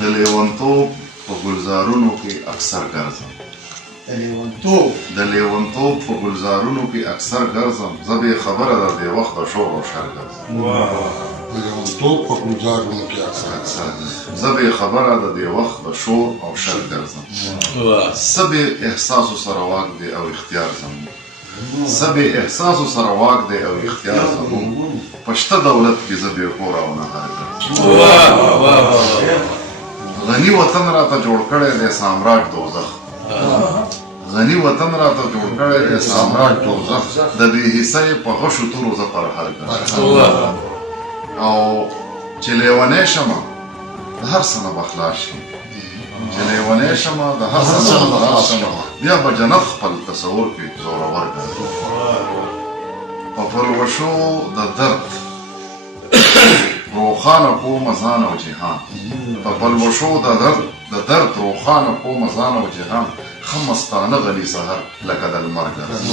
د لیونتوب په ګلزارونو کې اکثر ګرځم د لیونتوب په ګلزارونو کې اکثر ګرځم زه بې خبره ده دې وخت د شور او شر ګرځم د لیونتوب په ګلزارونو کې اکثر زه بې خبره ده دې وخت د شور او شر ګرځم څه بې احساسو سره واک دی او اختیار زموږ څه بې احساسو سره واک دی او اختیار زموږ په شته دولت کې زه بې کوره او نهار ګرځم غني وطن راته جوړ کړی دی سامراج دوزخ غني وطن راته جوړ کړی دی سامراج دوزخ د بې حسۍ په غشو تورو زه پرهر ګرځم او چې لیونی شمه د هر څه نه به خلاص شم چې لیونی شمه د هر څه نه به خلاص شمه بیا به جنت خپل تصور کې زورور ګرځم په پلوشو د درد روخانه کومه ځان او جهان په پلوشو د درد روخانه کومه ځان او جهان ښه مستانه غلي سهر لکه د لمر ګرځم